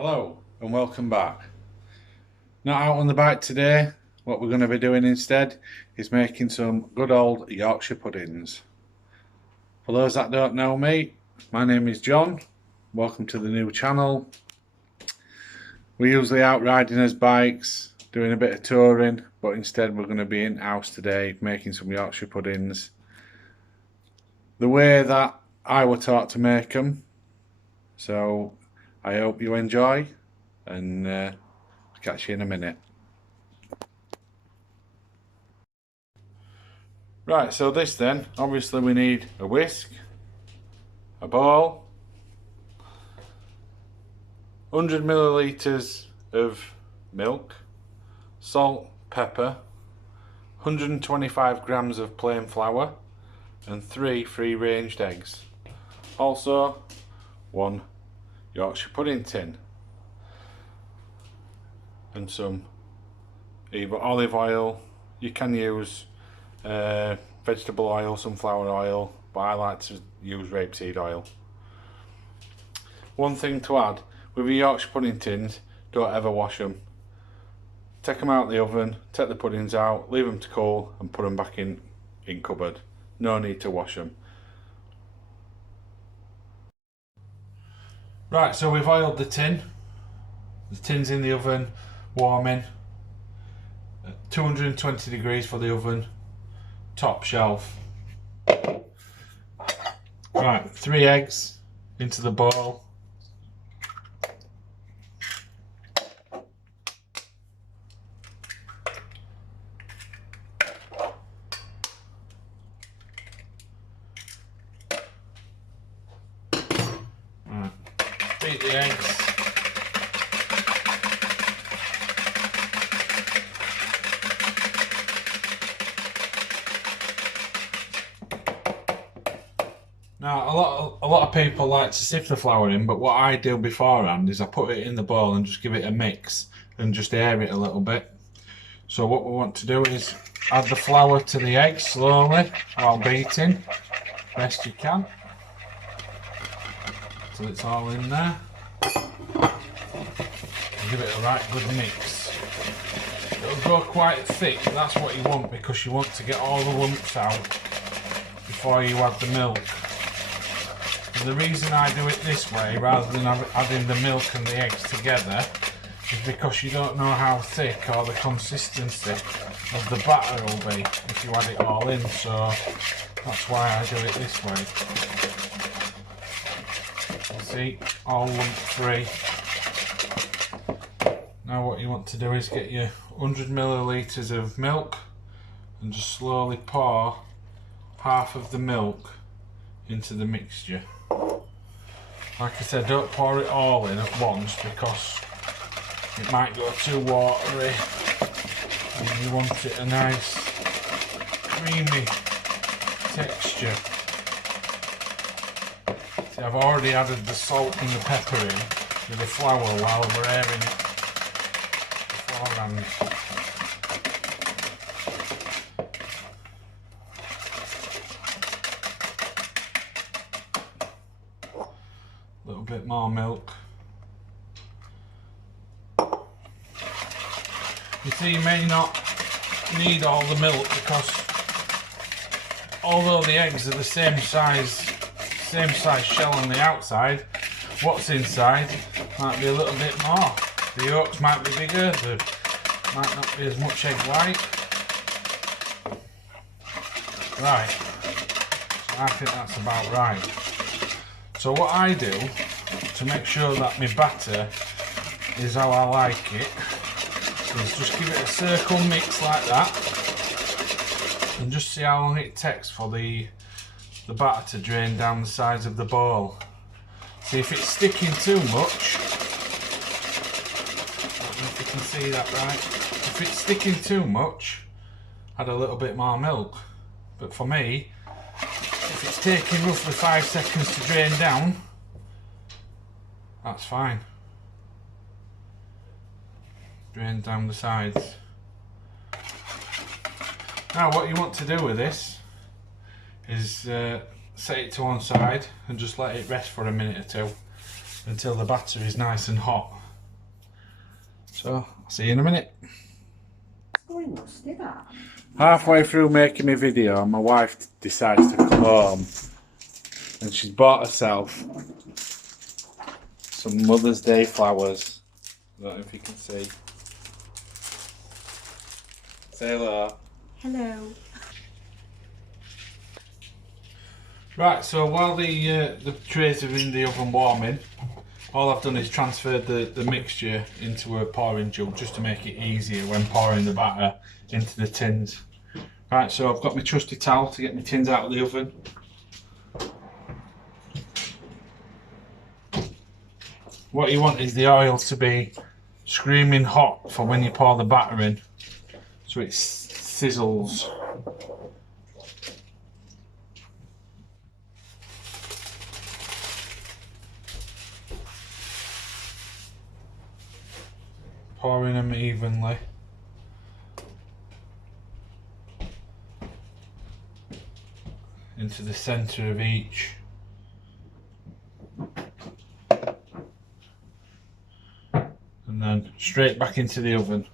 Hello and welcome back. Not out on the bike today. What we're going to be doing instead is making some good old Yorkshire puddings. For those that don't know me, my name is John. Welcome to the new channel. We're usually out riding as bikes, doing a bit of touring, but instead we're going to be in-house today making some Yorkshire puddings. The way that I were taught to make them. So I hope you enjoy, and I'll catch you in a minute. Right, so this then, obviously we need a whisk, a bowl, 100 millilitres of milk, salt, pepper, 125 grams of plain flour, and 3 free-ranged eggs. Also, 1 Yorkshire pudding tin, and some either olive oil. You can use vegetable oil, sunflower oil, but I like to use rapeseed oil. One thing to add, with your Yorkshire pudding tins, don't ever wash them. Take them out of the oven, take the puddings out, leave them to cool and put them back in cupboard. No need to wash them. Right, so we've oiled the tin. The tin's in the oven, warming at 220 degrees for the oven, top shelf. Right, 3 eggs into the bowl. Right, beat the eggs. Now, a lot of people like to sift the flour in, but what I do beforehand is I put it in the bowl and just give it a mix and just air it a little bit. So what we want to do is add the flour to the eggs slowly while beating, best you can, till it's all in there. And give it a right good mix. It'll go quite thick, that's what you want, because you want to get all the lumps out before you add the milk. And the reason I do it this way rather than adding the milk and the eggs together is because you don't know how thick or the consistency of the batter will be if you add it all in, so that's why I do it this way. You see, all lump free. Now what you want to do is get your 100 millilitres of milk and just slowly pour half of the milk into the mixture. Like I said, don't pour it all in at once because it might go too watery and you want it a nice creamy texture. See, I've already added the salt and the pepper in with the flour while we're airing it beforehand. A little bit more milk. You see, you may not need all the milk because although the eggs are the same size shell on the outside, what's inside might be a little bit more. The yolks might be bigger, there might not be as much egg white. Right, so I think that's about right. So what I do to make sure that my batter is how I like it is just give it a circle mix like that and just see how long it takes for the batter to drain down the sides of the bowl. See, if it's sticking too much, I don't know if you can see that right, if it's sticking too much, add a little bit more milk, but for me, if it's taking roughly 5 seconds to drain down, that's fine. Drain down the sides. Now what you want to do with this is set it to one side and just let it rest for a minute or two until the batter is nice and hot. So I'll see you in a minute. We must do that. Halfway through making my video, my wife decides to come home and she's bought herself some Mother's Day flowers. I don't know if you can see. Say hello. Hello. Right, so while the trays are in the oven warming, all I've done is transferred the mixture into a pouring jug just to make it easier when pouring the batter into the tins. Right, so I've got my trusty towel to get my tins out of the oven. What you want is the oil to be screaming hot for when you pour the batter in, so it sizzles. Pouring them evenly. Into the centre of each. And then straight back into the oven.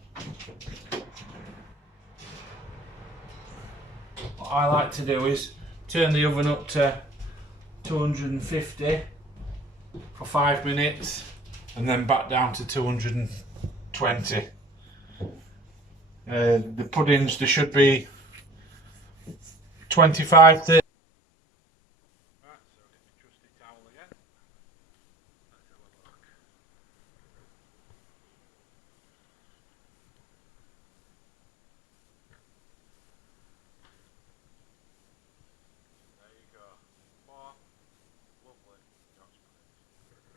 What I like to do is turn the oven up to 250 for 5 minutes and then back down to 220. The puddings, there should be 25 to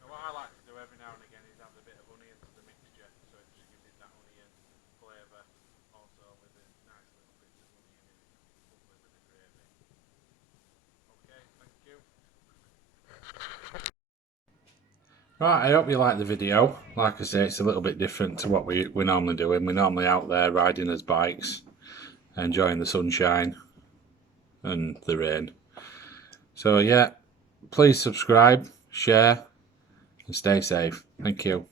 what I like to do every now and again is add a bit of onion to the mixture, so it just gives it that onion flavour, also with a nice little bits of onion in it, lovely with the gravy. Okay, thank you. Right, I hope you like the video. Like I say, it's a little bit different to what we're normally doing. We're normally out there riding as bikes, enjoying the sunshine and the rain. So yeah, please subscribe, share, and stay safe. Thank you.